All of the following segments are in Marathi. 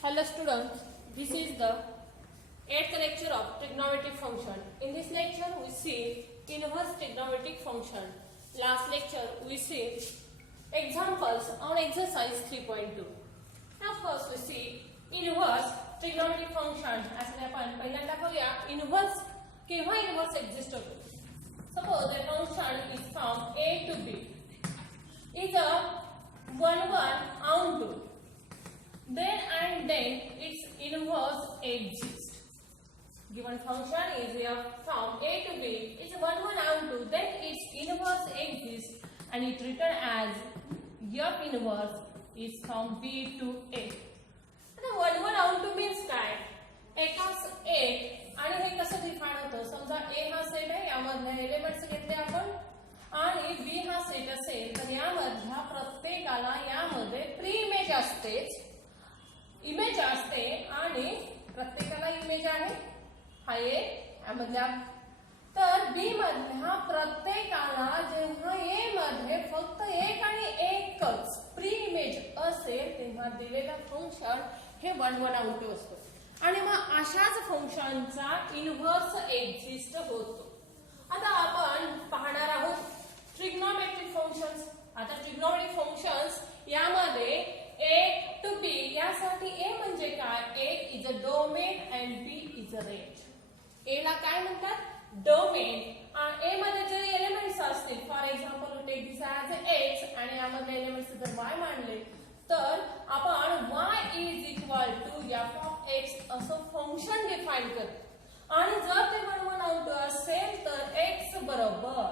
Hello students, this is the 8th lecture of trigonometric function. In this lecture we see inverse trigonometric function. Last lecture we see examples on exercise 3.2. Now first we see inverse trigonometric function. as आपण पहिल्यांदा बघूया inverse केव्हा inverse exist होतो. Suppose a function is from a to b is a 1 on 2. Then and then its inverse exists. Given function is from a to b is 1 on 2. Then its inverse exists and it written as f inverse is from b to a. आता 1 on 2 means काय? एकाच एक आणि हे कसं डिफाइन होतं? समजा a हा सेट आहे, यामधले एलिमेंट्स घेतले आपण आणि b हा सेट असेल तर यामधल्या प्रत्येकाला यामध्ये प्री इमेज असतेच. इमेज असते आणि प्रत्येकाला इमेज आहे हा ए यामधल्या. तर बी मधल्या प्रत्येकाला जेव्हा ए मध्ये फक्त एक आणि एकच प्री इमेज असेल तेव्हा दिलेला फंक्शन हे 1 आउट असतो आणि मग अशाच फंक्शनचा इनव्हर्स एक्झिस्ट होतो. आता आपण पाहणार आहोत ट्रिग्नोमेट्रिक फंक्शन्स. आता ट्रिग्नोमेट्रिक फंक्शन्स यामध्ये a to b यासाठी a म्हणजे काय? a is a domain and b is a range. a ला काय म्हणतात? डोमेन. a मध्ये जर एलिमेंट्स असतील, for example take this as x आणि यामध्ये एलिमेंट्स जर y मानले तर आपण y is equal to f of x असं फंक्शन डिफाइन करतो आणि जर ते 1 आउट असेल तर x बरोबर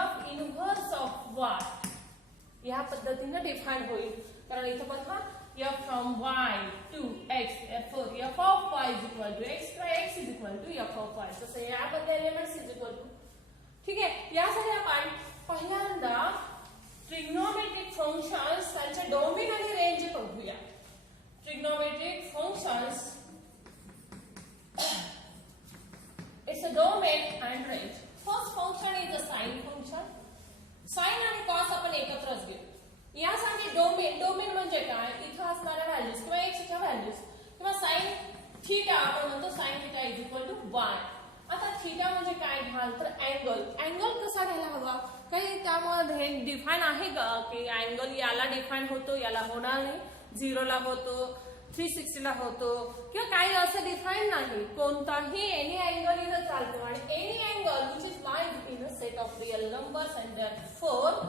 f इनव्हर्स ऑफ y या पद्धतीने डिफाइन होईल. कारण इथे बघा f from y to x, therefore f of y is equal to x, x is equal to f of y. तसे यामध्ये एलिमेंट्स इज इक्वल टू. ठीक आहे, यासाठी आपण पहिल्यांदा ट्रिग्नोमेट्रिक फंक्शन्स त्यांचे डोमेन आणि रेंज बघूया. Trigonometric functions it's a domain and range. First function is a sine function. Sine आणि कॉस आपण एकत्रच घेऊ. यासाठी डोमेन म्हणजे काय? इथं असणाऱ्या व्हॅल्यूज किंवा एक्सच्या व्हॅल्यूज किंवा साइन थीटा आपण म्हणतो sine theta is equal to y. आता थीटा म्हणजे काय घ्याल तर अँगल. अँगल कसा घ्यायला हवा? काही त्यामध्ये डिफाइन आहे का की अँगल याला डिफाइन होतो याला होणार नाही, 0 ला होतो 360 ला होतो किंवा काही असं डिफाइन नाही. कोणताही एनी अँगल इथं चालतो आणि any angle which is lying in a set of real numbers and therefore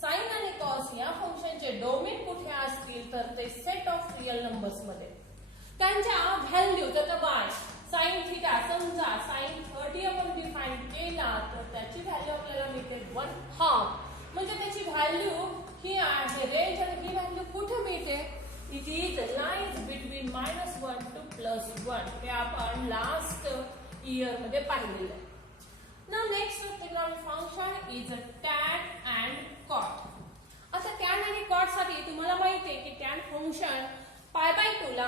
sine आणि कॉस या फंक्शनचे डोमेन कुठे असतील तर ते सेट ऑफ रियल नंबर्स मध्ये. त्यांच्या व्हॅल्यू तर y साइन थीटा समजा साइन 30 आपण डिफाइन केला तर त्याची व्हॅल्यू आपल्याला मिळते 1/2. म्हणजे त्याची व्हॅल्यू ही आहे रेंज आणि ही व्हॅल्यू कुठे मिळते? It is lies between -1 to +1. हे आपण लास्ट इयर मध्ये पाहिलेलं आहे. Now next trigonometric function is a tan and cot. आता tan आणि cot साठी तुम्हाला माहिती आहे की tan फंक्शन π/2 ला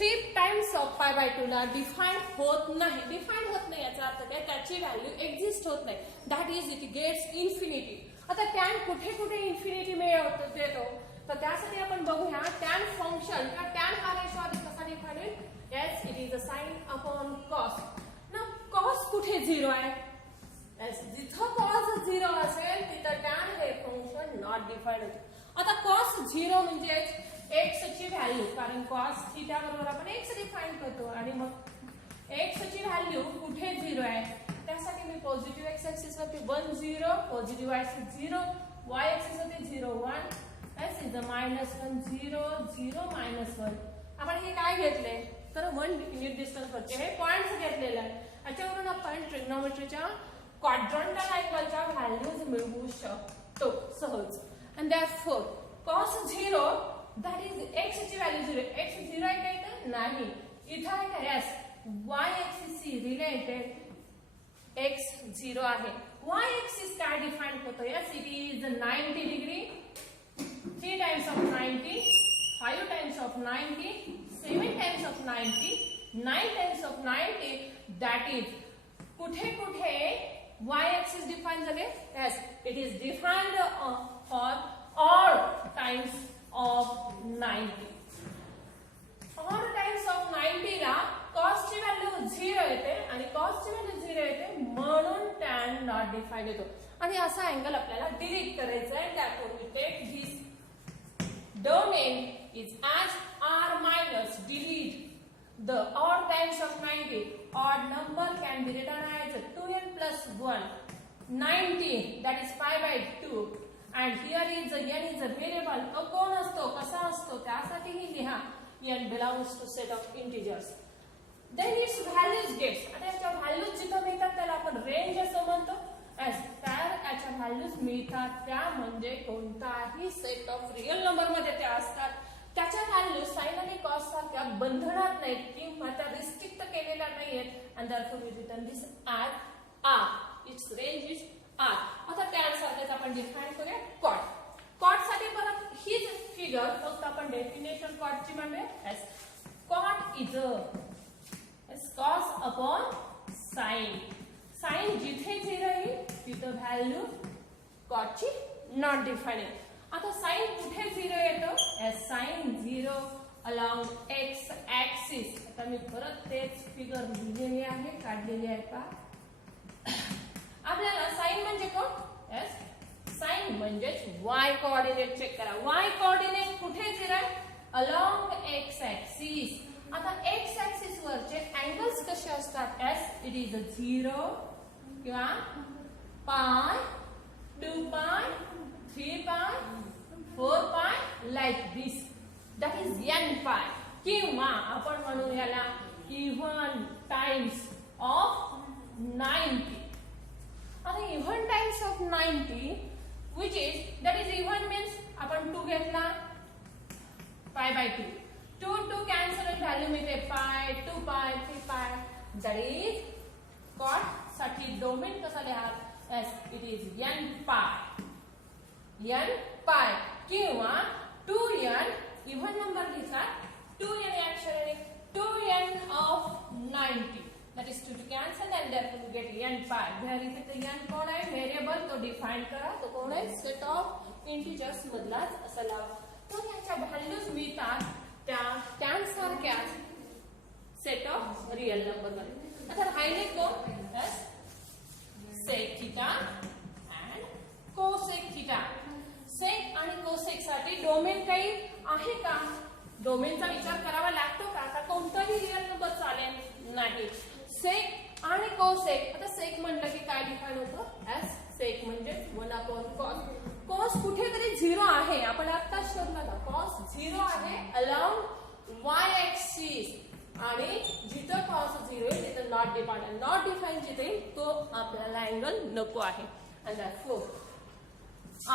3 टाइम्स ऑफ π/2 ला डिफाइन होत नाही. डिफाइन होत नाही याचा अर्थ काय? त्याची व्हॅल्यू एक्झिस्ट होत नाही. That is it gets infinity. आता tan कुठे कुठे इन्फिनिटी मिळवतो देतो तर त्यासाठी आपण बघूया tan फंक्शन किंवा tan हा रेशो आधी कसा डिफाइन होईल? yes it is a sin upon cos. ना cos कुठे 0 आहे? जिथं cos 0 असेल तिथं tan हे फंक्शन नॉट डिफाइंड होते. आता cos 0 म्हणजे x ची व्हॅल्यू, कारण cos थीटा बरोबर आपण x डिफाइन करतो आणि मग x ची व्हॅल्यू कुठे 0 आहे त्यासाठी मी पॉझिटिव्ह x ऍक्सिस वरती 1 0, positive y axis 0, y axis वरती 0 1, s इज -1 0 0 -1. आपण हे काय घेतले तर 1 युनिट डिस्टन्स वरचे हे पॉइंट्स घेतलेले आहे. याच्यावरून आपण ट्रिग्नोमेट्रीच्या क्वाड्रंटल अँगलच्या व्हॅल्यूज मिळवू शकतो सहज. and therefore cos 0 that is x ची व्हॅल्यू 0. x 0 आहे का इथं? नाही. इथं आहे का? yes. y axis related x 0 आहे. y axis काय डिफाइन होतो? yes it is 90 degree. 3 times of 90, 5 times of 90, 7 times of 90, 9 times of 90. that is कुठे कुठे y axis डिफाइन झाले? yes it is defined for all times of 90. म्हणून टॅन नॉट डिफाईन्ड येतो. आणि असा अँगल आपल्याला डिलीट करायचा आहे. therefore we take this domain is as r minus delete the odd times of 90. Odd number can be written as 2n plus 1 90, that is pi by 2. and here is n is a variable. तो कोण असतो, कसा असतो, त्यासाठी ही लिहा n belongs to set of integers. then its values gets. आता याच्या व्हॅल्यूज जिथं मिळतात त्याला आपण रेंज असं म्हणतो. तर याच्या व्हॅल्यूज मिळतात त्या म्हणजे कोणताही सेट ऑफ रिअल नंबर मध्ये त्या असतात. त्याच्या व्हॅल्यू साइन आणि कॉस सारख्या बंधनात नाहीत किंवा त्या रिस्ट्रिक्ट केलेल्या नाहीयेत. and therefore we return this as r. its range is r. आता त्यासारखेच आपण डिफाइन करूया कॉट. कॉट साठी परत हीच फिगर फक्त आपण डेफिनेशन कॉटची म्हणूया as cot is cos upon sin. Sine जिथे 0 येईल तिथं व्हॅल्यू कॉटची नॉट डिफाईन आहे. आता साइन कुठे 0 येतो, as sin 0 along x axis. आता मी परत तेच फिगर लिहिलेली आहे, काढलेली आहे पहा. आपल्याला साइन म्हणजे कोण, साइन म्हणजेच y कोऑर्डिनेट चेक करा. y कोऑर्डिनेट कुठे 0 आहे, along x axis. आता x axis वरचे अँगल्स कसे असतात, as it is a 0 किंवा पाय, 2 पाय, 3 पाय, 4 पाय, like this. that is n पाय. किंवा आपण म्हणू याला इव्हन टाइम्स ऑफ 90. आता even times of 90 which is, that is even means आपण 2 घेतला, पाय बाय 2, 2 कॅन्सल, व्हॅल्यू मिळते पाय, 2 पाय, 3 पाय. that is कॉट साठी डोमेन कसा लिहा, as it is n पाय, n पाय. किंवा 2n इव्हन नंबर लिहितात, 2n या अक्षराने 2n of 90. that is 2 to cancel and therefore you get n pi. There is the n कोण आहे, व्हेरिएबल, तो डिफाइन करा. तो कोण आहे, सेट ऑफ इंटिजर्स मधलाच असा लावा. तर याच्या व्हॅल्यूज मिळतात त्या टॅन सारख्याच सेट ऑफ रिअल नंबर मध्ये. आता राहिले कोण, sec theta and cosec theta. Sec आणि कोसेक साठी डोमेन काही आहे का, डोमेनचा विचार करावा लागतो का, आता कोणताही रिअल नंबर चालेल नाही. सेक आणि कोसेक. आता सेक म्हटलं की काय डिफाइन होतं, एस सेक म्हणजे 1/cos. कॉस कुठेतरी 0 आहे, आपण आता शोधला ना, कॉस 0 आहे अलॉंग y एक्सिस. आणि जिथं कॉस 0 आहे तिथं नॉट डिफाइन. नॉट डिफाइन जिथे तो आपल्याला अँगल नको आहे. and therefore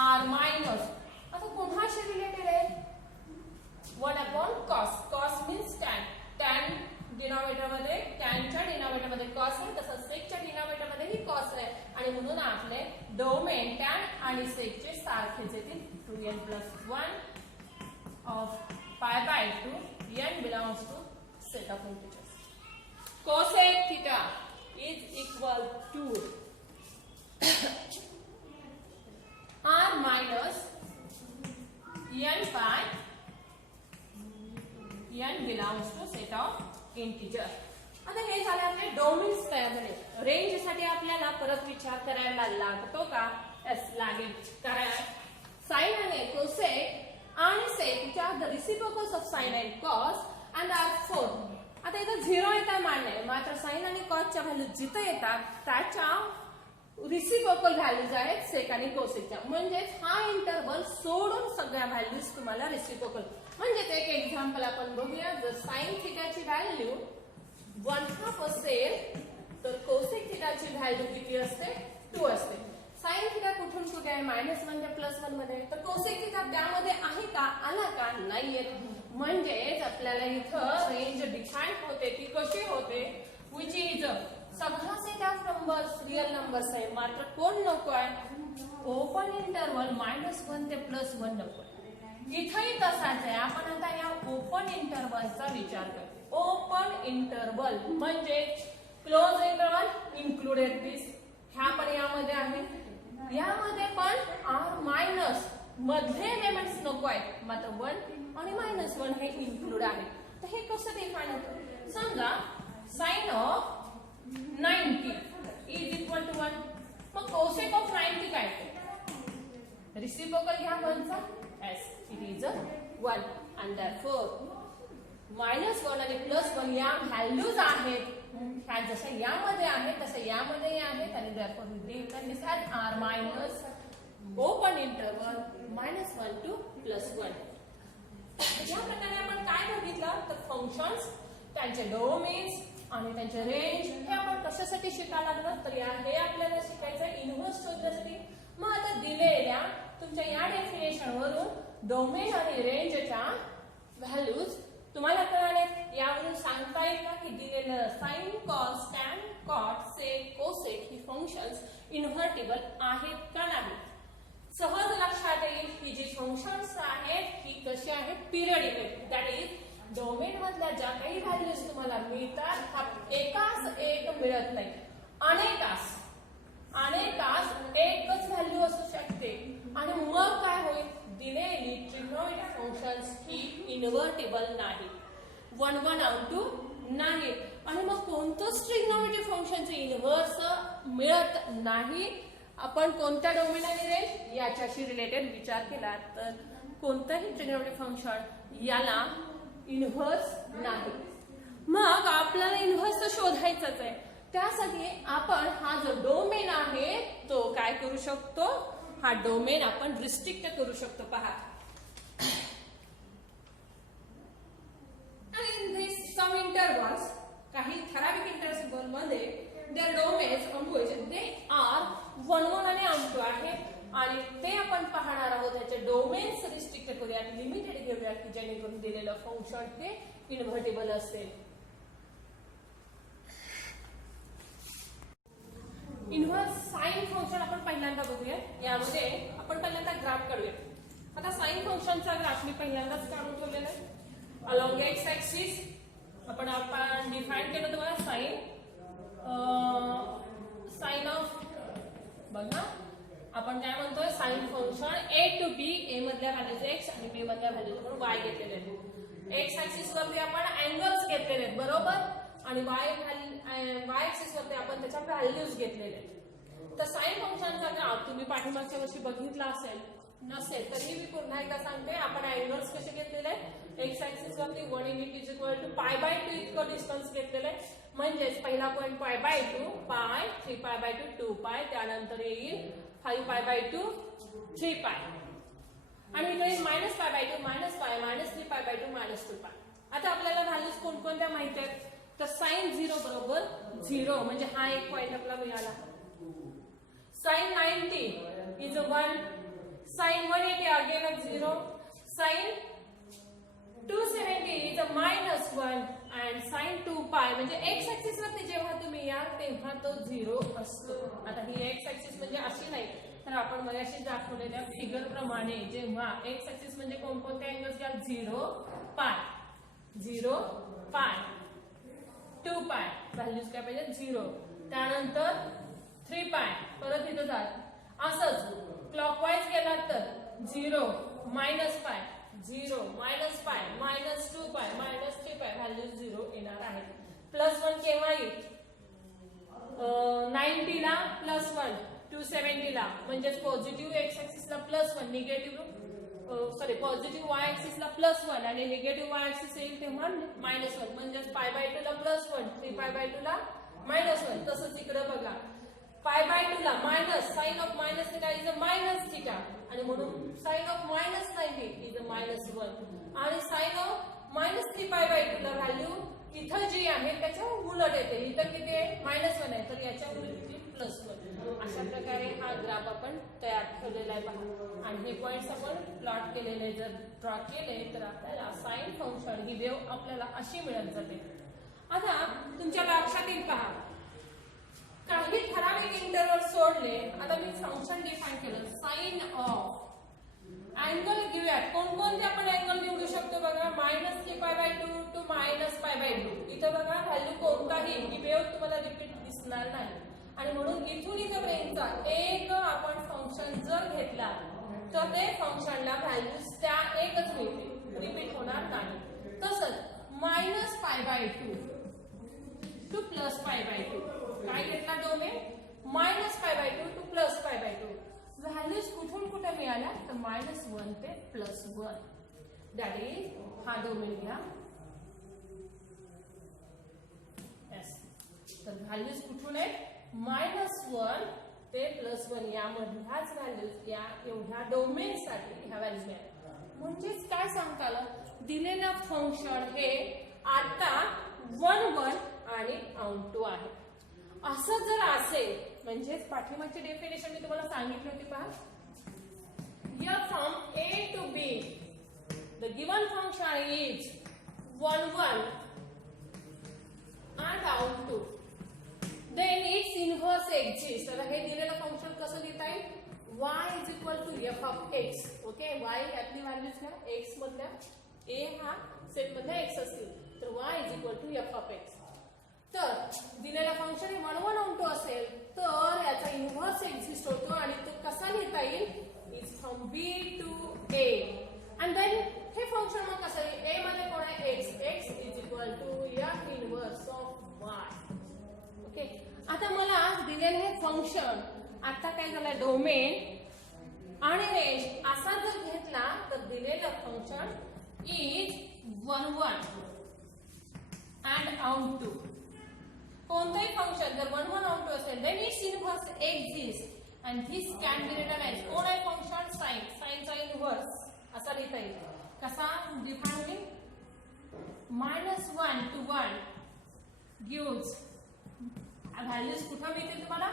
r minus. आता कोणाशी रिलेटेड आहे, 1/cos. cos means tan. tan denominator मध्ये, टॅनच्या डिनॉमिनेटर मध्ये कॉस आहे, तसंच सेकच्या डिनॉमिनेटर मध्ये ही कॉस आहे. आणि म्हणून आपले डोमेन टॅन आणि सेकचे सारखेच येतील. 2n plus 1 of pi by 2. n belongs to set of integers. Cosec theta is equal to r minus n pi. n belongs to set of integer. आता हे झाले आपले डोमेन्स तयार झाले. रेंज साठी आपल्याला परत विचार करायला लागतो का, एस लागेल. कारण साइन आणि कोसेक आणि सेकच्या the reciprocals of sine and cos and are 4. आता इथं 0 येतात मान्य आहे, मात्र साइन आणि कॉसच्या व्हॅल्यू जिथे येतात त्याच्या रिसिप्रोकल व्हॅल्यूज आहेत सेक आणि कोसेकच्या. म्हणजेच हा इंटरवल सोडून सगळ्या व्हॅल्यूज तुम्हाला रिसिप्रोकल. म्हणजे एक एक्झाम्पल आपण बघूया. जर साइन थिटाची व्हॅल्यू 1/2 असेल तर कोसेक थिटाची व्हॅल्यू किती असते, 2 असते. साइन थिटा कुठून कुठे आहे, -1 ते +1 मध्ये. तर कोसेक थिटा त्यामध्ये आहे का, आला का, नाहीये. म्हणजेच आपल्याला इथं रेंज डिफाइन होते. ती कशी होते, which is सगळा set of numbers real numbers आहे, मात्र कोण नको आहे, ओपन इंटरवल -1 ते +1 नको आहे. इथंही तसाच आहे. आपण आता या ओपन इंटरवलचा विचार करतो. ओपन इंटरवल म्हणजे क्लोज इंटरवल इन्क्लुडेड दिस. ह्या पण यामध्ये आहे, यामध्ये पण r मायनस मधले एलिमेंट्स नको आहेत, मात्र 1 आणि -1 हे इन्क्लूड आहे. तर हे कसं डिफाइन होतं, समजा sine of 90 is equal to 1. मग कोसेक ऑफ 90 काय ते रिसिप्रोकल घ्या 1 चा S it is 1 and therefore -1 आणि +1 या व्हॅल्यूज आहेत ह्या जशा यामध्ये आहेत तसं यामध्येही आहेत आणि therefore we can decide r minus open interval -1 to +1. या प्रकारे आपण काय बघितलं तर फंक्शन्स त्यांचे डोमेन्स आणि त्यांचे रेंज हे आपण कशासाठी शिकायला लागलो तर हे आपल्याला शिकायचं इन्व्हर्स शोधण्यासाठी. मग आता दिलेल्या तुमच्या या डेफिनेशन वरून डोमेन आणि रेंजच्या व्हॅल्यूज तुम्हाला कळाले. यावरून सांगता येईल का की दिलेलं sine cos tan cot sec cosec ही फंक्शन्स इन्व्हर्टिबल आहेत का नाही. सहज लक्षात येईल की जी फंक्शन्स आहेत ही कशी आहेत पिरियडिक दॅट इज डोमेन मधल्या ज्या काही व्हॅल्यूज तुम्हाला मिळतात हा एकाच एक मिळत नाही अनेकास एकच व्हॅल्यू असू शकते आणि मग काय होईल दिलेली ट्रिग्नोमेट्रिक फंक्शन्स ही इन्व्हर्टिबल नाही 1 1 आउट टू नाही. आणि मग कोणतंच ट्रिग्नोमेट्रिक फंक्शनचे इन्व्हर्स मिळत नाही. आपण कोणत्या डोमेन आणि रेंज याच्याशी रिलेटेड विचार केला तर कोणतंही ट्रिग्नोमेट्रिक फंक्शन याला इन्व्हर्स नाही. मग आपल्याला इन्व्हर्स तर शोधायचंच आहे. त्यासाठी आपण हा जो डोमेन आहे तो काय करू शकतो हा डोमेन आपण रिस्ट्रिक्ट करू शकतो. पहा in this some intervals काही ठराविक इंटरवल मध्ये their domains on which they are 1 1 आणि onto आहे आणि ते आपण पाहणार आहोत. त्याचे डोमेन्स रिस्ट्रिक्ट करूयात लिमिटेड घेऊयात की जेणेकरून दिलेलं फंक्शन हे इन्व्हर्टिबल असेल. इन्व्हर्स साइन फंक्शन आपण पहिल्यांदा बघूया. यामध्ये आपण पहिल्यांदा ग्राफ काढूया. आता साइन फंक्शनचा ग्राफ मी पहिल्यांदाच काढून ठेवलेला आहे. अलॉंग एक्स ऍक्सिस आपण डिफाइन केलं तुम्हाला साइन ऑफ बघा आपण काय म्हणतोय sine function a to b a मधल्या व्हॅल्यूज x आणि b मधल्या व्हॅल्यूज आपण y घेतलेले आहेत. एक्स ऍक्सिस वरती आपण अँगल्स घेतलेले आहेत बरोबर आणि y ऍक्सिस वरती आपण त्याच्या व्हॅल्यूज घेतलेले आहेत. तर साइन फंक्शनचा ग्राफ तुम्ही पाठीमागच्या वर्षी बघितला नसेल तरी मी पुन्हा एकदा सांगते. आपण अँगल्स कसे घेतलेले आहेत एक्स ऍक्सिस वरती 1 युनिट इज इक्वल टू π/2 इतकं डिस्टन्स घेतलेलं आहे. म्हणजेच पहिला पॉइंट π/2 पाय 3π/2 2π त्यानंतर येईल 5π/2 3π आणि इकडे -π/2 -π 3π/2 -2π. आता आपल्याला व्हॅल्यूज कोणकोणत्या माहिती आहेत तर साइन 0 बरोबर 0 म्हणजे हा एक पॉइंट आपला मिळाला. Sine 90 is 1 sine 180 again 0 sine 270 is -1 and sine 2π म्हणजे एक्स ऍक्सिस वरती जेव्हा तुम्ही या तेव्हा तो 0 असतो. आता ही एक्स ऍक्सिस म्हणजे अशी नाही तर आपण मगाशी दाखवलेल्या फिगर प्रमाणे जेव्हा एक्स ऍक्सिस म्हणजे कोणकोणते अँगल्स घ्या 0π 2π व्हॅल्यूज काय पाहिजे 0 त्यानंतर 3π परत इथं जात असंच क्लॉकवाईज गेला तर 0 -π 0 -π -2π -3π व्हॅल्यूज 0 येणार आहेत. +1 केव्हा येईल 90 ला +1 270 ला म्हणजेच पॉझिटिव्ह एक्स ऍक्सिसला +1 निगेटिव्ह पॉझिटिव्ह वाय ऍक्सिसला +1 आणि निगेटिव्ह वाय ऍक्सिस येईल तेव्हा -1 म्हणजेच π/2 ला +1 3π/2 ला -1. तसंच इकडे बघा π/2 ला minus sine of minus theta is -θ आणि म्हणून साइन ऑफ -90 इज -1 आणि साइन ऑफ -3π/2 ला व्हॅल्यू इथं जी आहे त्याच्या उलट येते. इथं किती आहे -1 आहे तर याच्या उलट +1. अशा प्रकारे हा ग्राफ आपण तयार ठेवलेला आहे पहा आणि हे पॉइंट्स आपण प्लॉट केलेले जर ड्रॉ केले तर आपल्याला साइन फंक्शन ही वेव्ह आपल्याला अशी मिळत जाते. आता तुमच्या लक्षात येईल पहा काही ठराविक इंटरवल सोडले. आता मी फंक्शन डिफाइन केलं साइन ऑफ अँगल घेऊयात. कोणकोणते आपण अँगल निवडू शकतो बघा -3π/2 टू -π/2. इथं बघा व्हॅल्यू कोणताही ही वेव्ह तुम्हाला रिपीट दिसणार नाही आणि म्हणून इथून इथपर्यंतचा एक आपण फंक्शन जर घेतला तर ते फंक्शनला व्हॅल्यूज त्या एकच मिळते रिपीट होणार नाही. तसंच -π/2 टू +π/2 काय घेतला डोमेन -π/2 टू +π/2. व्हॅल्यूज कुठून कुठे मिळाल्या तर -1 ते +1. दॅट इज हा डोमेन घ्या. तर व्हॅल्यूज कुठून आहेत -1 ते +1 यामधल्याच व्हॅल्यूज या एवढ्या डोमेन साठी ह्या व्हॅल्यूज मिळाल्या. म्हणजेच काय सांगता आलं दिलेलं फंक्शन हे आता 1 1 आणि onto आहे. असं जर असेल म्हणजेच पाठीमागची डेफिनेशन मी तुम्हाला सांगितली होती पहा. Here from A to B the given function is 1 1 and onto then its inverse exists. तर हे दिलेलं फंक्शन कसं लिहिता येईल y is equal to f of x. Okay y यातली व्हॅल्यूज घ्या x मधल्या a हा सेट मधल्या x असतील तर y is equal to f of x. तर दिलेला फंक्शन 1 1 onto असेल तर याचा इन्व्हर्स एक्झिस्ट होतो आणि तो कसा लिहिता येईल is from b to a and then हे फंक्शन मग कसं येईल a मध्ये कोण आहे x is equal to f inverse of y. Okay आता मला दिलेलं हे फंक्शन आता काय झालं डोमेन आणि रेंज असा जर घेतला तर दिलेलं फंक्शन इज 1 1 and onto. कोणतेही फंक्शन जर 1 1 onto असेल then its inverse exist and this can be written as कोण आहे फंक्शन साइनचा इन्व्हर्स असा लिहिता येईल. कसा डिफाइन होईल -1 to 1 गिव्स व्हॅल्यूज कुठं मिळतील तुम्हाला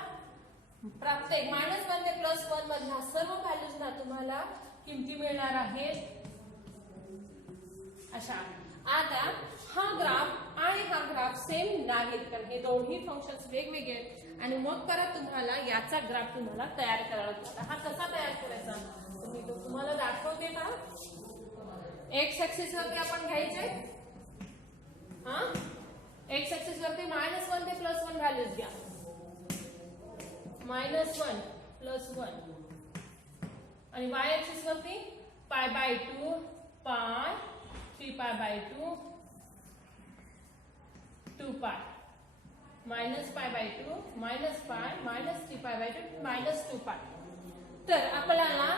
प्रत्येक -1 ते +1 मधल्या सर्व व्हॅल्यूजना तुम्हाला किमती मिळणार आहेत अशा. आता हा ग्राफ आणि हा ग्राफ सेम नाहीत कारण हे दोन्ही फंक्शन्स वेगवेगळे आहेत आणि मग परत तुम्हाला याचा ग्राफ तुम्हाला तयार करावा लागतो. हा कसा तयार करायचा तुम्ही तो तुम्हाला दाखवते का. एक्स ऍक्सिस वरती आपण घ्यायचे हा एक्स ऍक्सिस वरती -1 ते +1 व्हॅल्यूज घ्या. -1 +1 आणि y ऍक्सिस वरती π/2 π 3π/2 2π -π/2 -π -3π/2 तर आपल्याला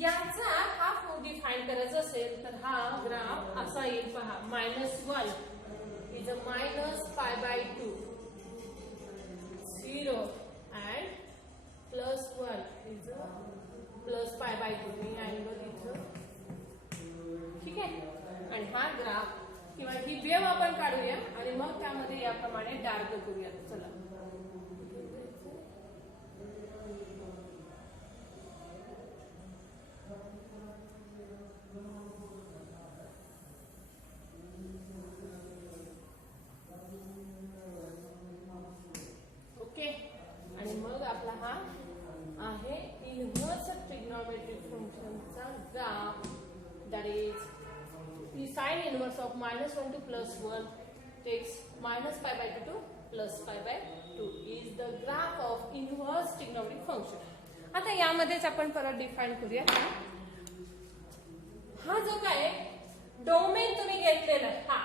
याचा हाफ डिफाइन करायचा असेल तर हा ग्राफ असा येईल पहा. -1 is a -π/2 0 and +1 is a +π/2 me angle इथं ठीक आहे. आणि हा ग्राफ किंवा ही वेव्ह आपण काढूया आणि मग त्यामध्ये याप्रमाणे डार्क करूया. चला ओके आणि मग आपला हा आहे इन्व्हर्स ट्रिग्नोमेट्रिक फंक्शनचा graph that is the sine inverse of -1 to +1 takes -π/2 to +π/2 is the graph of inverse trigonometric function. आता यामध्येच आपण परत डिफाइन करूया. हा जो काय डोमेन तुम्ही घेतलेला हा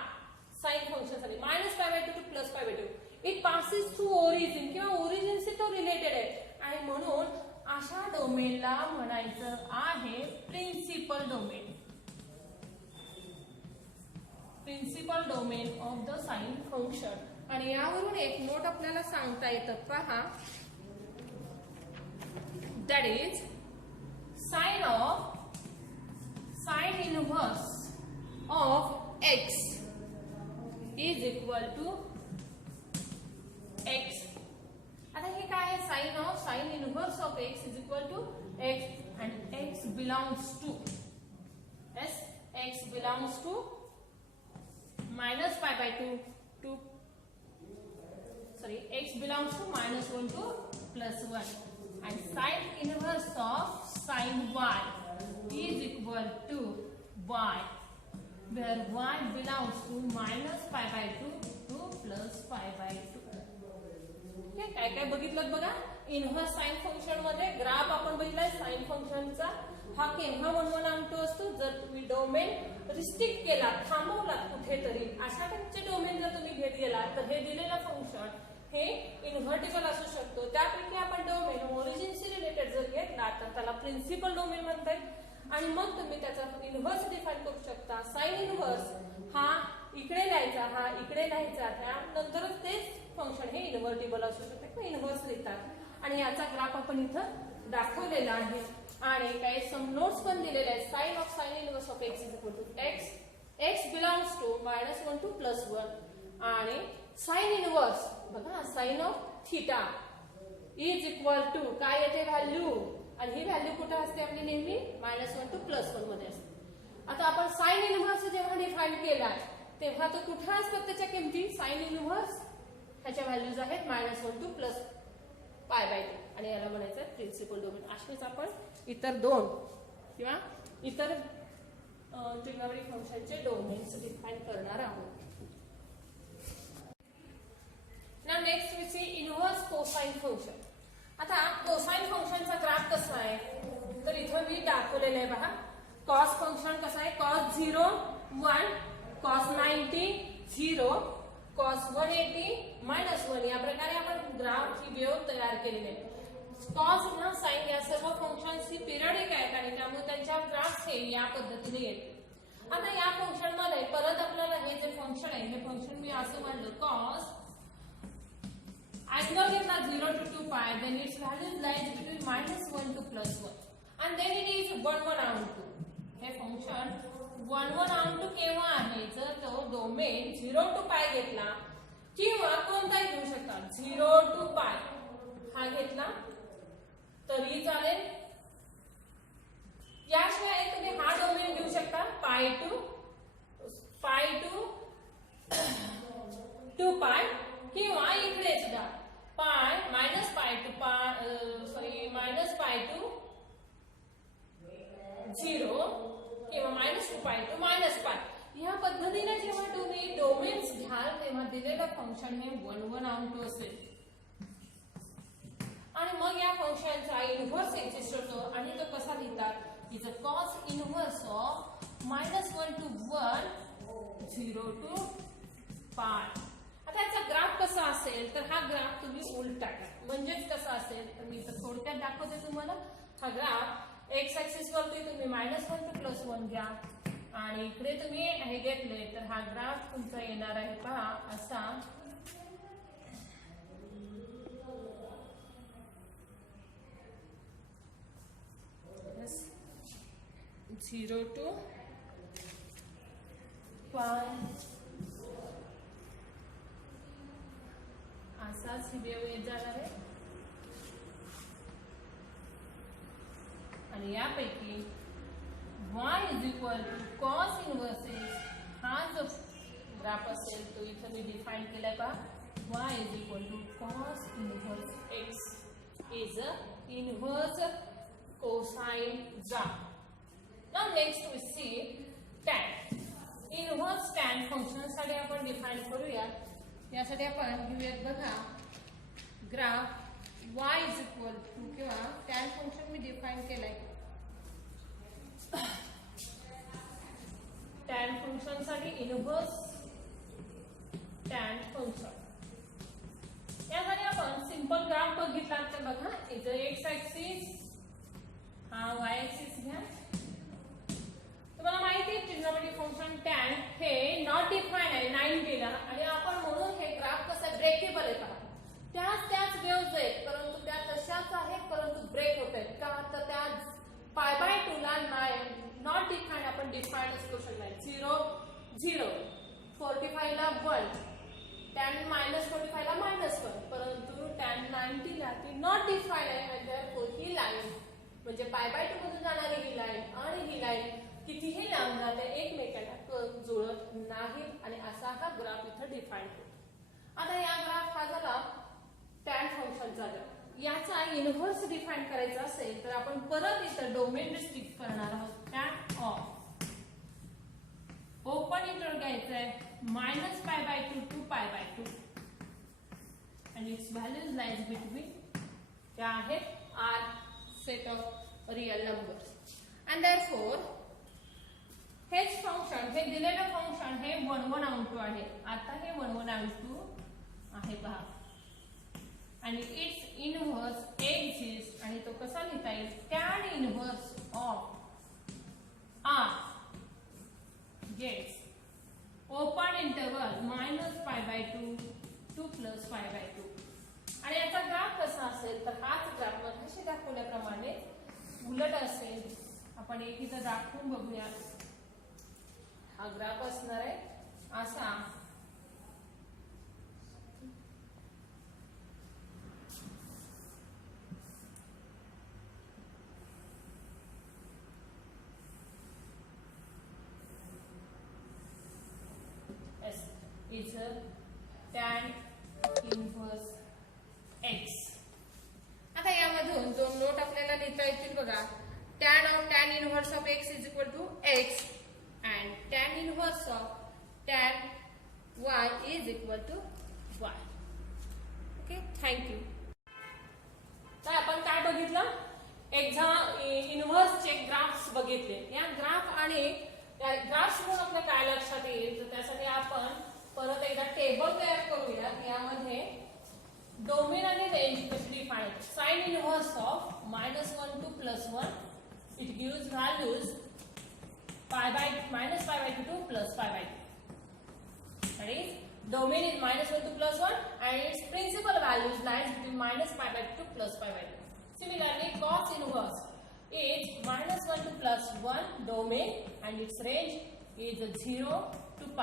साइन फंक्शन साठी -π/2 to +π/2 it passes through origin किंवा ओरिजिन से तो रिलेटेड आहे आणि म्हणून अशा डोमेनला म्हणायचं आहे principal domain. Principal domain of the sine function. आणि यावरून एक नोट आपल्याला सांगता येतं पहा that is sine inverse of x is equal to x. आता हे काय आहे sine inverse of x is equal to x and x belongs to -π/2 to x belongs to -1 to +1 and sin inverse of sin y is equal to y where y belongs to -π/2 to +π/2. काय काय बघितलं बघा इन्व्हर्स साइन फंक्शन मध्ये ग्राफ आपण बघितलाय साइन फंक्शनचा. हा केव्हा 1 1 onto असतो जर तुम्ही डोमेन रिस्ट्रिक्ट केला थांबवला कुठेतरी अशा टाइपचे डोमेन जर तुम्ही घेत गेला तर हे दिलेलं फंक्शन हे इन्व्हर्टिबल असू शकतो. त्यापैकी आपण डोमेन ओरिजिनशी रिलेटेड जर घेतला तर त्याला प्रिन्सिपल डोमेन म्हणतात आणि मग तुम्ही त्याचा इन्व्हर्स डिफाइन करू शकता. साइन इन्व्हर्स हा इकडे लिहायचा, हा इकडे लिहायचा, त्यानंतरच तेच फंक्शन हे इन्व्हर्टिबल असू शकते किंवा इन्व्हर्स लिहितात आणि याचा ग्राफ आपण इथं दाखवलेला आहे आणि काही सम नोट्स पण दिलेले आहेत. Sine of sine inverse of x is equal to x, x belongs to -1 to +1 आणि साइन इन्व्हर्स बघा sine of theta is equal to काय येते व्हॅल्यू आणि ही व्हॅल्यू कुठे असते आपली नेहमी -1 to +1 मध्ये असते. आता आपण साइन इन्व्हर्स जेव्हा डिफाइन केला तेव्हा तो कुठे असतात त्याच्या किमती साइन इन्व्हर्स ह्याच्या व्हॅल्यूज आहेत -1 to +π/2 आणि याला म्हणायचं आहे प्रिन्सिपल डोमेन. असेच आपण इतर दोन किंवा इतर ट्रिग्नोमेट्रिक फंक्शनचे डोमेन्स डिफाइन करणार आहोत. Now next we see inverse cosine function. आता कोसाइन फंक्शनचा ग्राफ कसा आहे तर इथं मी दाखवलेलं आहे बघा. कॉस फंक्शन कसं आहे कॉस 0 1 कॉस 90 0 कॉस 180 -1 या प्रकारे आपण ग्राफ ही वेव्ह तयार केलेली आहे. कॉस ना साइन या सर्व फंक्शन्स ही पिरियडिक आहेत आणि त्यामुळे त्यांच्या ग्राफ हे या पद्धतीने येते. आता या फंक्शन मध्ये परत आपल्याला हे जे फंक्शन आहे हे फंक्शन मी असं मानलं कॉस angle घेतला 0 to 2π then its value lies between -1 to +1 and then it is 1 onto. हे फंक्शन 1 onto केव्हा आहे जर तो डोमेन 0 to π घेतला किंवा कोणताही घेऊ शकता 0 to π हा घेतला तरी चालेल. याशिवाय तुम्ही हा डोमेन घेऊ शकता π to 2π किंवा इकडे सुद्धा -π to -π to 0 किंवा -2π to -π या पद्धतीने जेव्हा तुम्ही डोमेन्स घ्याल तेव्हा दिलेलं फंक्शन हे 1 onto असेल आणि मग या फंक्शनचा इन्व्हर्स एक्झिस्ट होतो आणि तो कसा लिहितात is a cos inverse of -1 to 1 0 to π. आता याचा ग्राफ कसा असेल तर हा ग्राफ तुम्ही उलटा करा म्हणजेच कसा असेल तर मी इथं थोडक्यात दाखवते तुम्हाला. हा ग्राफ एक्स ऍक्सिस वरती तुम्ही -1 to +1 घ्या आणि इकडे तुम्ही हे घेतले तर हा ग्राफ तुमचा येणार आहे पहा असा 0 to π असाच ही वेव्ह येत जाणार आहे आणि यापैकी y is equal to cos inverses हा जो ग्राफ असेल तो इथं मी डिफाइन केलाय पहा y is equal to cos inverse x is a inverse cosine graph. Now next we see tan. Inverse tan function साठी आपण डिफाइन करूया. यासाठी आपण घेऊयात बघा graph y is equal to किंवा tan फंक्शन मी डिफाइन केलंय. tan फंक्शन साठी इन्व्हर्स tan फंक्शन यासाठी आपण सिंपल ग्राफ बघितला तर बघा इथं x ऍक्सिस हा y ऍक्सिस घ्या. तुम्हाला माहिती आहे ट्रिग्नोमेट्रिक फंक्शन tan हे नॉट डिफाइन आहे 90 ला आणि आपण म्हणून हे ग्राफ कसं ब्रेकेबल आहे पहा. त्याच वेव्हज आहेत परंतु त्या तशाच आहेत परंतु ब्रेक होत आहेत का तर त्या π/2 ला नॉट डिफाइन आपण डिफाइनच करू शकणार. 0 0 45 ला 1 tan -45 ला -1 परंतु tan 90 ला ती नॉट डिफाइन आहे म्हणजे ही लाईन म्हणजे π/2 मधून जाणारी ही लाईन आणि ही लाईन कितीही लांब जाते एकमेकांना जुळत नाही आणि असा हा ग्राफ इथं डिफाइन होतो. आता या ग्राफ हा झाला tan फंक्शनचा ग्राफ. याचा इन्व्हर्स डिफाइन करायचा असेल तर आपण परत इथं डोमेन रिस्ट्रिक्ट करणार आहोत. tan ऑफ ओपन इंटरवल घ्यायचं आहे -π/2 to π/2 and its values lies between क्या आहे r set of real numbers and therefore हेच फंक्शन हे दिलेलं फंक्शन हे 1 onto आहे. आता हे 1 onto आहे पहा आणि इट्स इनव्हर्स एक्झिस्ट आणि तो कसा लिहिता येईल tan inverse of R gets open interval -π/2 to +π/2 आणि याचा ग्राफ कसा असेल तर हाच ग्राफ मगाशी दाखवल्याप्रमाणे उलट असेल. आपण एक इथं दाखवून बघूया. हा ग्राफ असणार आहे असा. is a tan inverse x. आता यामधून जो नोट आपल्याला लिहिता येतील बघा. tan inverse of x is equal to x and tan inverse of tan y is equal to y. Okay, thank you. तर आपण काय बघितलं इनव्हर्स चे ग्राफ्स बघितले. या ग्राफ आणि ग्राफ्स म्हणून आपल्या काय लक्षात येईल तर त्यासाठी आपण परत एकदा टेबल तयार करूया. यामध्ये डोमेन आणि रेंज कशी डिफाइन होते. Sine inverse of -1 to +1 it gives values -π/2 to +π/2. That is, domain is -1 to +1 and its principal values lies between -π/2 to +π/2. Similarly, cos inverse is -1 to +1 domain and its range is 0 to π.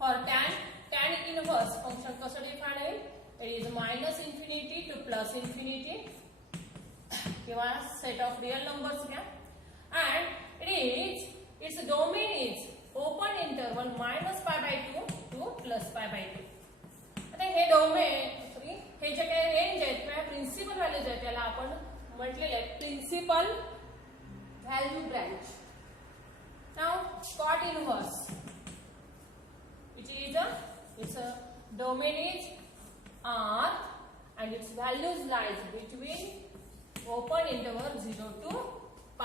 For tan inverse function कसं डिफाइन होईल. It is -∞ to +∞ किंवा set of real numbers घ्या and its domain is open interval -π/2 to +π/2. आता हे डोमेन हे जे काही रेंज आहेत किंवा प्रिन्सिपल व्हॅल्यूज आहेत त्याला आपण म्हटलेले आहे principal value branch. Now cot inverse its domain is R and its values lies between open interval 0 to π.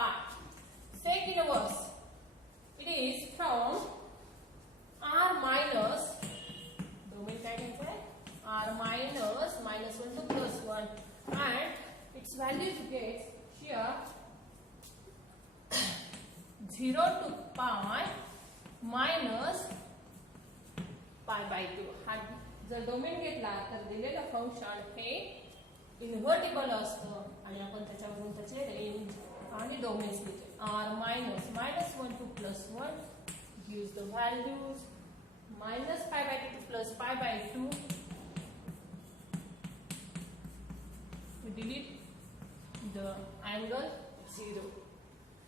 Sec inverse it is from R minus domain काय घ्यायचं आहे R minus -1 to +1 and its values gets here 0 to π minus π/2. हा जर डोमेन घेतला तर दिलेलं फंक्शन हे इन्व्हर्टिबल असतं आणि आपण त्याच्यावरून त्याचे रेंज आणि डोमेन्स लिहितो. R minus -1 to +1 gives the values -π/2 to +π/2. We delete the angle 0.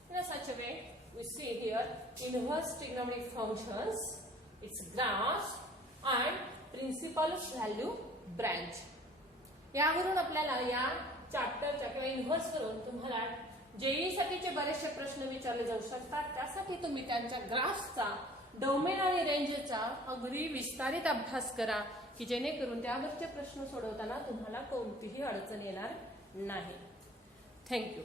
In such a way, we see here inverse trigonometric functions, its graphs and principal value branch. यावरून आपल्याला या चॅप्टरच्या किंवा इन्व्हर्स करून तुम्हाला जेईई साठीचे बरेचसे प्रश्न विचारले जाऊ शकतात. त्यासाठी तुम्ही त्यांच्या ग्राफचा डोमेन आणि रेंजचा अगदी विस्तारित अभ्यास करा की जेणेकरून त्यावरचे प्रश्न सोडवताना तुम्हाला कोणतीही अडचण येणार नाही. थँक्यू.